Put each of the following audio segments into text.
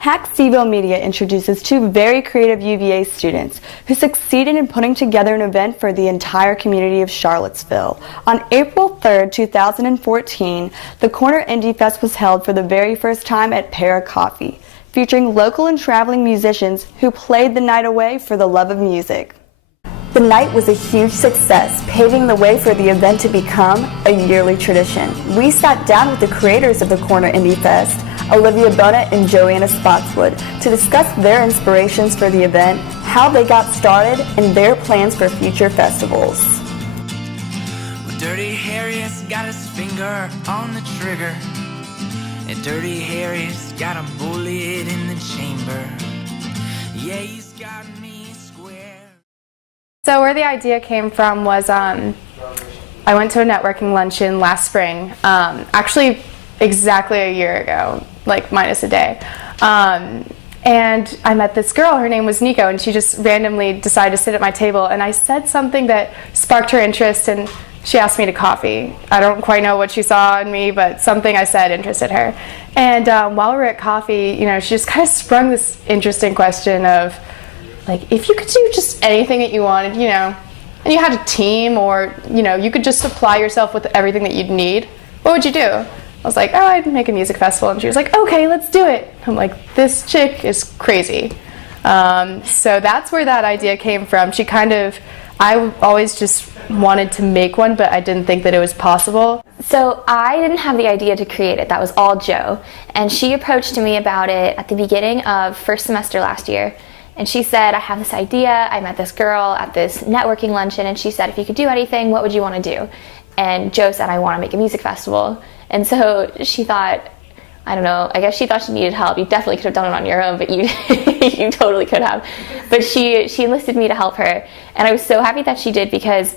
HackCville Media introduces two very creative UVA students who succeeded in putting together an event for the entire community of Charlottesville. On April 3rd, 2014, the Corner Indie Fest was held for the very first time at Para Coffee, featuring local and traveling musicians who played the night away for the love of music. The night was a huge success, paving the way for the event to become a yearly tradition. We sat down with the creators of the Corner Indie Fest, Olivia, Bona, and Joanna Spotswood, to discuss their inspirations for the event, how they got started, and their plans for future festivals. Well, Dirty Harry's got his finger on the trigger, and Dirty Harry's got a bullet in the chamber. Yeah, he's got me square. So where the idea came from was I went to a networking luncheon last spring, actually exactly a year ago, like minus a day. And I met this girl, her name was Nico, and she just randomly decided to sit at my table, and I said something that sparked her interest, and she asked me to coffee. I don't quite know what she saw in me, but something I said interested her. And while we were at coffee, you know, she just kind of sprung this interesting question of, like, if you could do just anything that you wanted, you know, and you had a team, or, you know, you could just supply yourself with everything that you'd need, what would you do? I was like, oh, I'd make a music festival. And she was like, okay, let's do it. I'm like, this chick is crazy. So that's where that idea came from. I always just wanted to make one, but I didn't think that it was possible. So I didn't have the idea to create it. That was all Jo. And she approached me about it at the beginning of first semester last year. And she said, I have this idea. I met this girl at this networking luncheon, and she said, if you could do anything, what would you want to do? And Jo said, I want to make a music festival. And so she thought, I don't know, I guess she thought she needed help. You definitely could have done it on your own, but you you totally could have. But she enlisted me to help her. And I was so happy that she did, because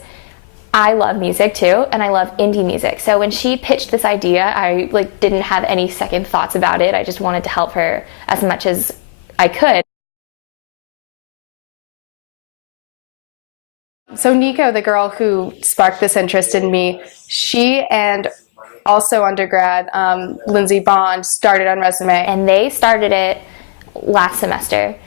I love music too, and I love indie music. So when she pitched this idea, I didn't have any second thoughts about it. I just wanted to help her as much as I could. So Nico, the girl who sparked this interest in me, she and also undergrad, Lindsay Bond, started on Resume. And they started it last semester.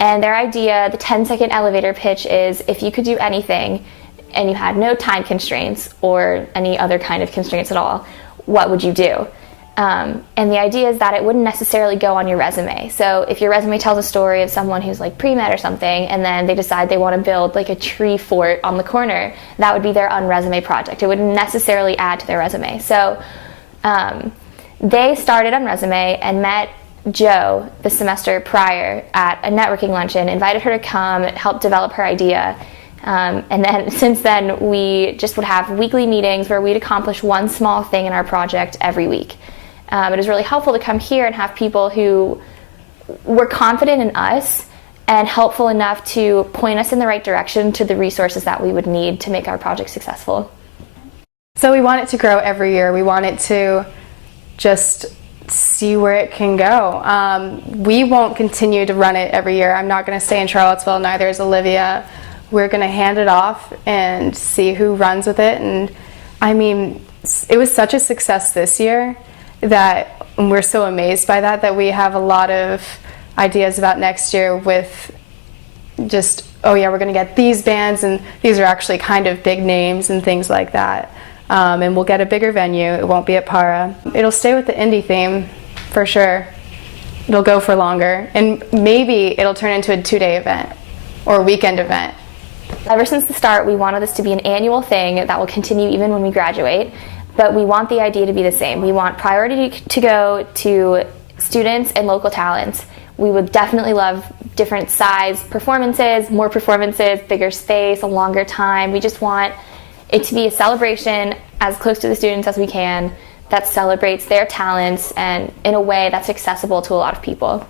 And their idea, the 10-second elevator pitch, is if you could do anything and you had no time constraints or any other kind of constraints at all, what would you do? And the idea is that it wouldn't necessarily go on your resume. So if your resume tells a story of someone who's like pre-med or something, and then they decide they want to build like a tree fort on the corner, that would be their unresume project. It wouldn't necessarily add to their resume. So they started on Resume and met Jo the semester prior at a networking luncheon, invited her to come, help develop her idea. And then since then, we just would have weekly meetings where we'd accomplish one small thing in our project every week. It was really helpful to come here and have people who were confident in us and helpful enough to point us in the right direction to the resources that we would need to make our project successful. So we want it to grow every year. We want it to just see where it can go. We won't continue to run it every year. I'm not going to stay in Charlottesville, neither is Olivia. We're going to hand it off and see who runs with it. And I mean, it was such a success this year that we're so amazed by that we have a lot of ideas about next year with just, oh yeah, we're going to get these bands, and these are actually kind of big names and things like that. And we'll get a bigger venue. It won't be at Para. It'll stay with the indie theme for sure. It'll go for longer, and maybe it'll turn into a 2-day event or a weekend event. Ever since the start, we wanted this to be an annual thing that will continue even when we graduate, but we want the idea to be the same. We want priority to go to students and local talents. We would definitely love different size performances, more performances, bigger space, a longer time. We just want it to be a celebration as close to the students as we can that celebrates their talents and in a way that's accessible to a lot of people.